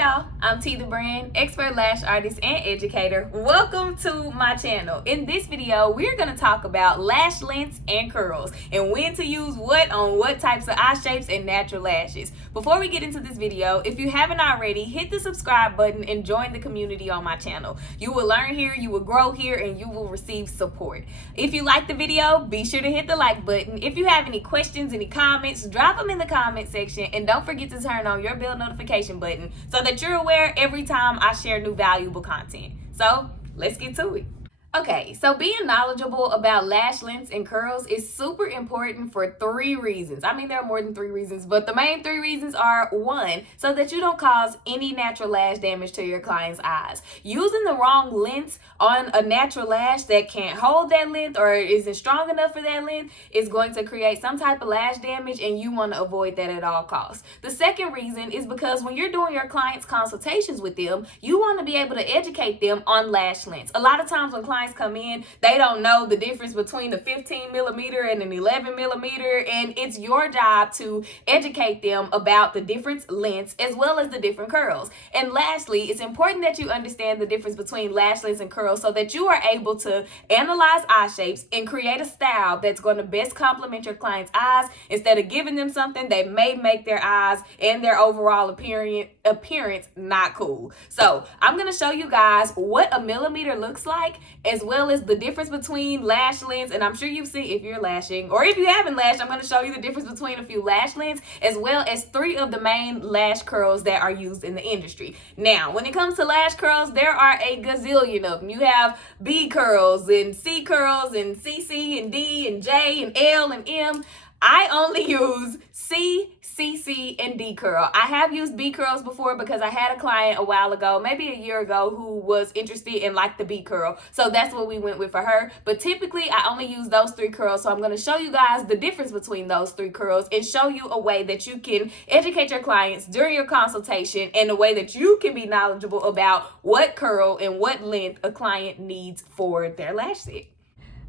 y'all, I'm T the Brand, expert lash artist and educator. Welcome to my channel. In this video, we're going to talk about lash lengths and curls and when to use what on what types of eye shapes and natural lashes. Before we get into this video, if you haven't already, hit the subscribe button and join the community on my channel. You will learn here, you will grow here, and you will receive support. If you like the video, be sure to hit the like button. If you have any questions, any comments, drop them in the comment section, and don't forget to turn on your bell notification button so that you're aware every time I share new valuable content. So let's get to it. Okay, so being knowledgeable about lash lengths and curls is super important for 3 reasons. I mean, there are more than 3 reasons, but the main 3 reasons are: 1, so that you don't cause any natural lash damage to your client's eyes. Using the wrong lengths on a natural lash that can't hold that length or isn't strong enough for that length is going to create some type of lash damage, and you want to avoid that at all costs. The second reason is because when you're doing your clients' consultations with them, you want to be able to educate them on lash lengths. A lot of times when clients come in, they don't know the difference between a 15 millimeter and an 11 millimeter, and it's your job to educate them about the different lengths as well as the different curls. And lastly, it's important that you understand the difference between lash lengths and curls so that you are able to analyze eye shapes and create a style that's going to best complement your client's eyes instead of giving them something that may make their eyes and their overall appearance not cool. So I'm going to show you guys what a millimeter looks like, as well as the difference between lash lengths. And I'm sure you've seen, if you're lashing or if you haven't lashed, I'm going to show you the difference between a few lash lengths as well as 3 of the main lash curls that are used in the industry. Now, when it comes to lash curls, there are a gazillion of them. You have B curls and C curls and CC and D and J and L and M. I only use C, CC, and D curl. I have used B curls before because I had a client a while ago, maybe a year ago, who was interested in like the B curl. So that's what we went with for her. But typically I only use those 3 curls. So I'm going to show you guys the difference between those 3 curls and show you a way that you can educate your clients during your consultation and a way that you can be knowledgeable about what curl and what length a client needs for their lash set.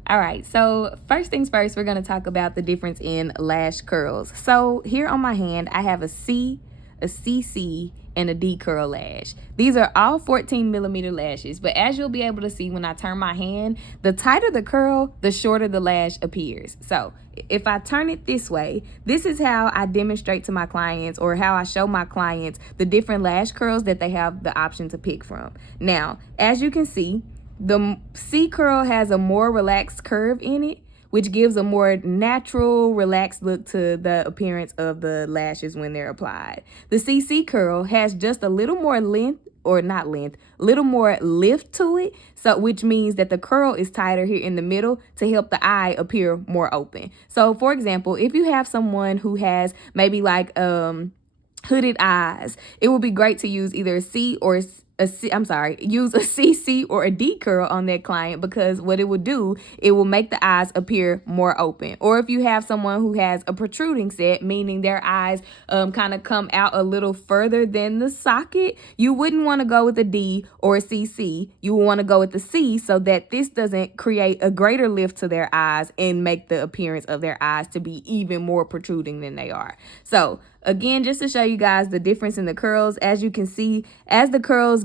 All right, so first things first, we're going to talk about the difference in lash curls. So here on my hand, I have a C, a CC, and a D curl lash. These are all 14 millimeter lashes, but as you'll be able to see when I turn my hand, the tighter the curl, the shorter the lash appears. So if I turn it this way, this is how I demonstrate to my clients, or how I show my clients the different lash curls that they have the option to pick from. Now, as you can see, the C curl has a more relaxed curve in it, which gives a more natural, relaxed look to the appearance of the lashes when they're applied. The CC curl has just a little more length, or not length, little more lift to it, so which means that the curl is tighter here in the middle to help the eye appear more open. So for example, if you have someone who has maybe like hooded eyes, it would be great to use either a C or use a CC or a D curl on that client, because what it will do, it will make the eyes appear more open. Or if you have someone who has a protruding set, meaning their eyes kind of come out a little further than the socket, you wouldn't want to go with a D or a CC. You will want to go with the C so that this doesn't create a greater lift to their eyes and make the appearance of their eyes to be even more protruding than they are. So again, just to show you guys the difference in the curls, as you can see, as the curls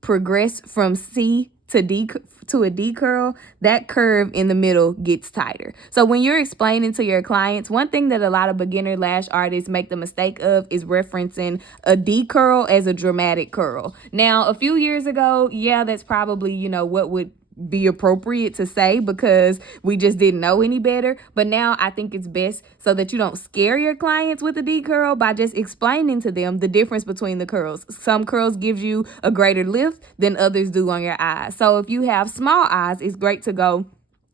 progress from C to D to a D curl, that curve in the middle gets tighter. So when you're explaining to your clients, one thing that a lot of beginner lash artists make the mistake of is referencing a D curl as a dramatic curl. Now, a few years ago, yeah, that's probably, you know, what would be appropriate to say because we just didn't know any better. But now I think it's best so that you don't scare your clients with a D curl by just explaining to them the difference between the curls. Some curls gives you a greater lift than others do on your eyes. So if you have small eyes, it's great to go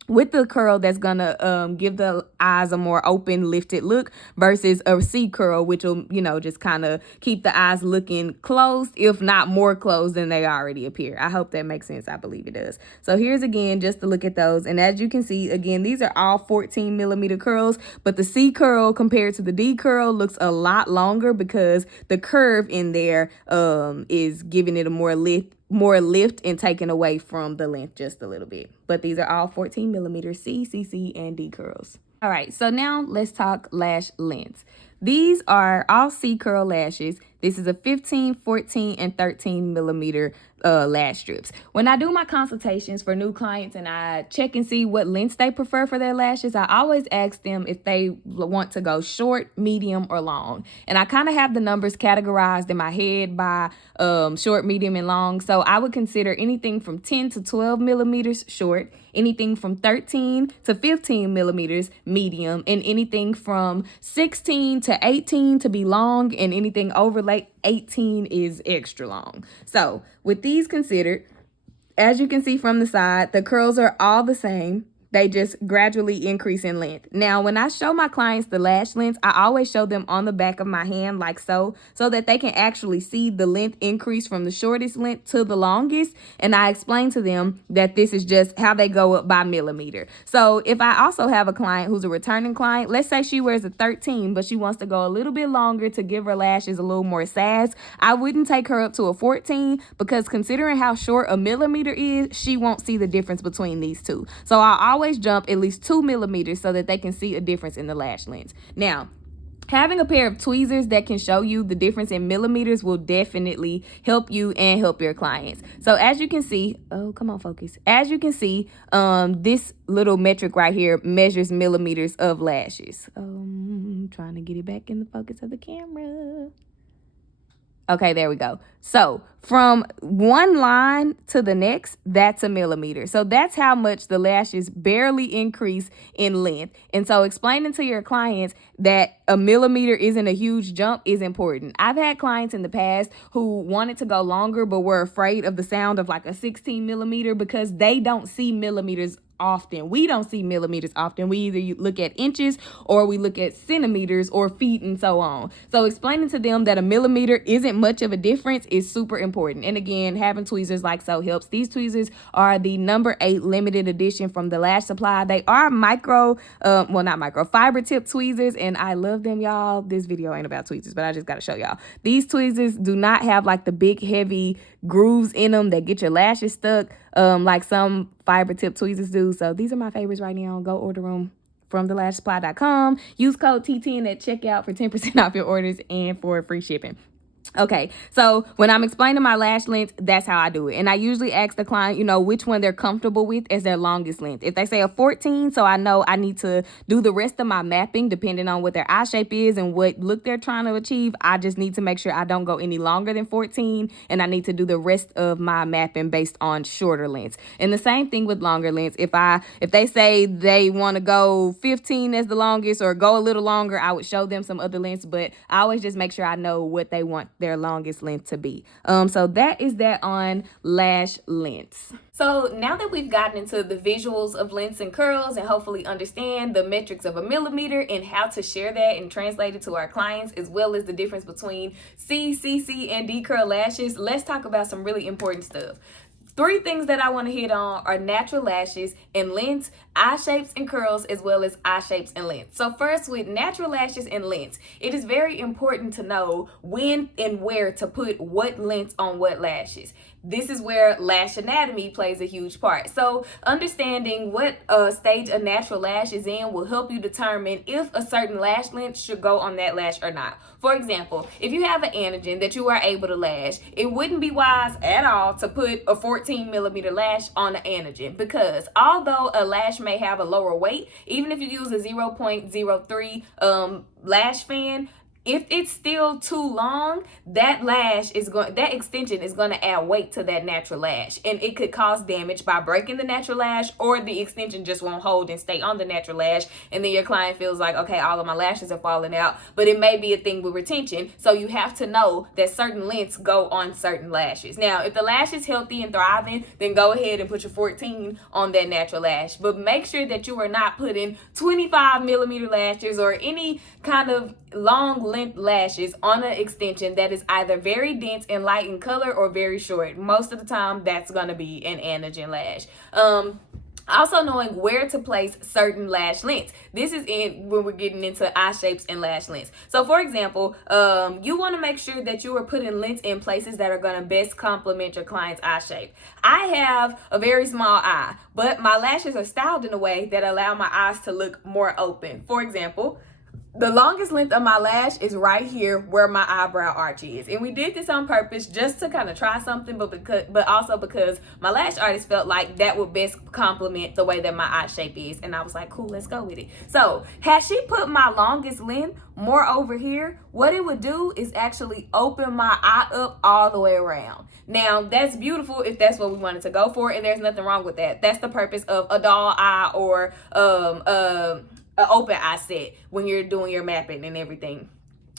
with the curl that's gonna give the eyes a more open, lifted look, versus a C curl, which will, you know, just kind of keep the eyes looking closed, if not more closed than they already appear. I hope that makes sense. I believe it does. So here's again just to look at those, and as you can see, again, these are all 14 millimeter curls, but the C curl compared to the D curl looks a lot longer because the curve in there is giving it a more lift and taken away from the length just a little bit. But these are all 14 millimeter C, CC, and D curls. All right, so now let's talk lash lengths. These are all C curl lashes. This is a 15, 14, and 13 millimeter lash strips. When I do my consultations for new clients and I check and see what lengths they prefer for their lashes, I always ask them if they want to go short, medium, or long. And I kind of have the numbers categorized in my head by short, medium, and long. So I would consider anything from 10 to 12 millimeters short, anything from 13 to 15 millimeters medium, and anything from 16 to 18 to be long, and anything over like 18 is extra long. So with these considered, as you can see from the side, the curls are all the same. They just gradually increase in length. Now, when I show my clients the lash lengths, I always show them on the back of my hand like so that they can actually see the length increase from the shortest length to the longest. And I explain to them that this is just how they go up by millimeter. So if I also have a client who's a returning client, let's say she wears a 13, but she wants to go a little bit longer to give her lashes a little more sass, I wouldn't take her up to a 14 because considering how short a millimeter is, she won't see the difference between these two. So I always jump at least 2 millimeters so that they can see a difference in the lash lengths. Now, having a pair of tweezers that can show you the difference in millimeters will definitely help you and help your clients. So as you can see, oh, come on, focus. As you can see, this little metric right here measures millimeters of lashes. I'm trying to get it back in the focus of the camera. Okay, there we go. So from one line to the next, that's a millimeter. So that's how much the lashes barely increase in length. And so explaining to your clients that a millimeter isn't a huge jump is important. I've had clients in the past who wanted to go longer but were afraid of the sound of like a 16 millimeter because they don't see millimeters often. We don't see millimeters often. We either look at inches or we look at centimeters or feet and so on. So explaining to them that a millimeter isn't much of a difference is super important. And again, having tweezers like so helps. These tweezers are the number 8 limited edition from the Lash Supply. They are fiber tip tweezers, and I love them, y'all. This video ain't about tweezers, but I just gotta show y'all. These tweezers do not have like the big heavy grooves in them that get your lashes stuck like some fiber tip tweezers do. So these are my favorites right now. Go order them from thelashsupply.com. Use code T10 at checkout for 10% off your orders and for free shipping. Okay, so when I'm explaining my lash length, that's how I do it. And I usually ask the client, which one they're comfortable with as their longest length. If they say a 14, so I know I need to do the rest of my mapping depending on what their eye shape is and what look they're trying to achieve. I just need to make sure I don't go any longer than 14, and I need to do the rest of my mapping based on shorter lengths. And the same thing with longer lengths. If they say they want to go 15 as the longest or go a little longer, I would show them some other lengths, but I always just make sure I know what they want their longest length to be. So that is that on lash lengths. So now that we've gotten into the visuals of lengths and curls and hopefully understand the metrics of a millimeter and how to share that and translate it to our clients, as well as the difference between C, CC, and D curl lashes, let's talk about some really important stuff. 3 things that I want to hit on are natural lashes and lengths, eye shapes and curls, as well as eye shapes and lengths. So first, with natural lashes and lengths, it is very important to know when and where to put what lengths on what lashes. This is where lash anatomy plays a huge part. So understanding what stage a natural lash is in will help you determine if a certain lash length should go on that lash or not. For example, if you have an anagen that you are able to lash, it wouldn't be wise at all to put a 14 millimeter lash on an anagen, because although a lash may have a lower weight, even if you use a 0.03 lash fan, if it's still too long, that extension is going to add weight to that natural lash, and it could cause damage by breaking the natural lash, or the extension just won't hold and stay on the natural lash, and then your client feels like, okay, all of my lashes are falling out. But it may be a thing with retention, so you have to know that certain lengths go on certain lashes. Now, if the lash is healthy and thriving, then go ahead and put your 14 on that natural lash, but make sure that you are not putting 25 millimeter lashes or any kind of long length lashes on an extension that is either very dense and light in color or very short. Most of the time, that's going to be an anagen lash. Also knowing where to place certain lash lengths. This is when we're getting into eye shapes and lash lengths. So for example, you want to make sure that you are putting lengths in places that are going to best complement your client's eye shape. I have a very small eye, but my lashes are styled in a way that allow my eyes to look more open. For example, The longest length of my lash is right here where my eyebrow arch is. And we did this on purpose just to kind of try something, but also because my lash artist felt like that would best complement the way that my eye shape is. And I was like, cool, let's go with it. So had she put my longest length more over here, what it would do is actually open my eye up all the way around. Now, that's beautiful if that's what we wanted to go for, and there's nothing wrong with that. That's the purpose of a doll eye or an open eye set when you're doing your mapping and everything.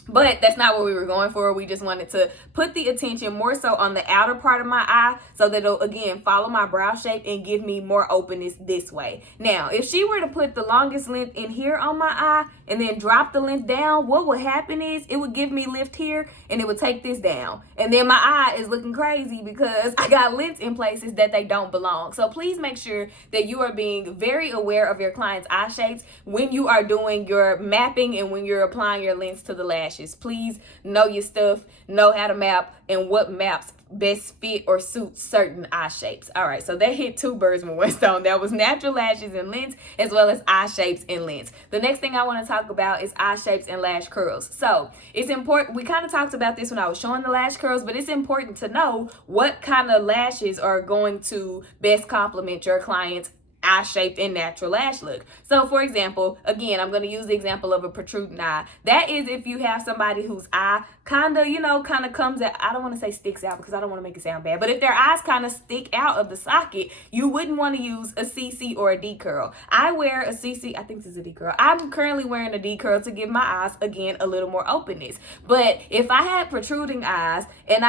But that's not what we were going for. We just wanted to put the attention more so on the outer part of my eye so that it'll, again, follow my brow shape and give me more openness this way. Now, if she were to put the longest length in here on my eye and then drop the length down, what would happen is it would give me lift here and it would take this down. And then my eye is looking crazy because I got lengths in places that they don't belong. So please make sure that you are being very aware of your client's eye shapes when you are doing your mapping and when you're applying your lens to the lashes. Please know your stuff, know how to map, and what maps best fit or suit certain eye shapes. All right, so that hit 2 birds with 1 stone. That was natural lashes and lens, as well as eye shapes and lens. The next thing I want to talk about is eye shapes and lash curls. So it's important, we kind of talked about this when I was showing the lash curls, but it's important to know what kind of lashes are going to best complement your client's eye shape and natural lash look. So for example, again, I'm going to use the example of a protruding eye. That is if you have somebody whose eye kind of comes out, I don't want to say sticks out because I don't want to make it sound bad, but if their eyes kind of stick out of the socket, you wouldn't want to use a CC or a D curl. I wear a CC, I think this is a D curl. I'm currently wearing a D curl to give my eyes, again, a little more openness. But if I had protruding eyes and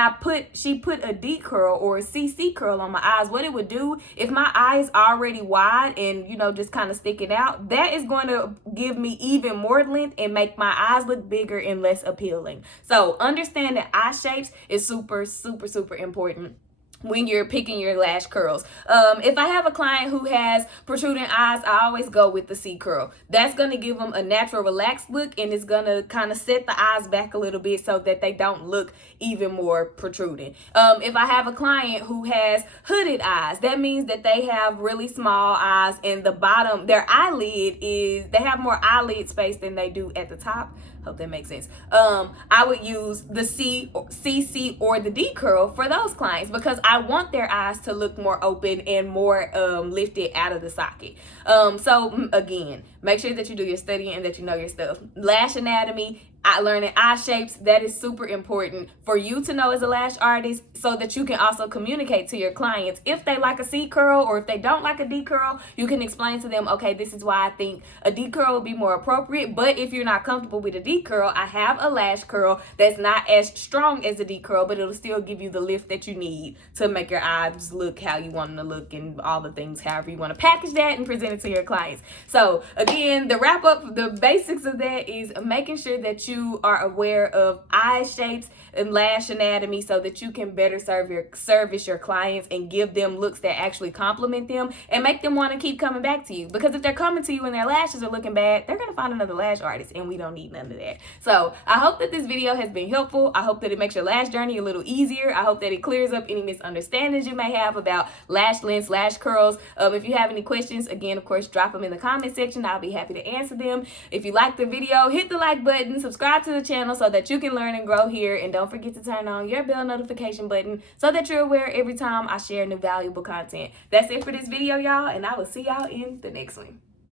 she put a D curl or a CC curl on my eyes, what it would do, if my eye is already wide and just kind of sticking out, that is going to give me even more length and make my eyes look bigger and less appealing. So understand that eye shapes is super, super, super important when you're picking your lash curls. If I have a client who has protruding eyes, I always go with the C curl. That's going to give them a natural relaxed look, and it's going to kind of set the eyes back a little bit so that they don't look even more protruding. If I have a client who has hooded eyes, that means that they have really small eyes and the bottom, their eyelid they have more eyelid space than they do at the top. Hope that makes sense. I would use the CC or the D curl for those clients because I want their eyes to look more open and more lifted out of the socket. So again, make sure that you do your studying and that you know your stuff. Lash anatomy, learning eye shapes, that is super important for you to know as a lash artist so that you can also communicate to your clients. If they like a C curl or if they don't like a D curl, you can explain to them, okay, this is why I think a D curl would be more appropriate. But if you're not comfortable with a D curl, I have a lash curl that's not as strong as a D curl, but it'll still give you the lift that you need to make your eyes look how you want them to look and all the things, however you want to package that and present it to your clients. So again, the wrap up, the basics of that is making sure that you are aware of eye shapes and lash anatomy so that you can better service your clients and give them looks that actually complement them and make them want to keep coming back to you. Because if they're coming to you and their lashes are looking bad, they're going to find another lash artist, and we don't need none of that. So I hope that this video has been helpful. I hope that it makes your lash journey a little easier. I hope that it clears up any misunderstandings you may have about lash lengths, lash curls. If you have any questions, again, of course, drop them in the comment section. I'll be happy to answer them. If you like the video, hit the like button, subscribe to the channel so that you can learn and grow here, and don't forget to turn on your bell notification button so that you're aware every time I share new valuable content. That's it for this video, y'all, and I will see y'all in the next one.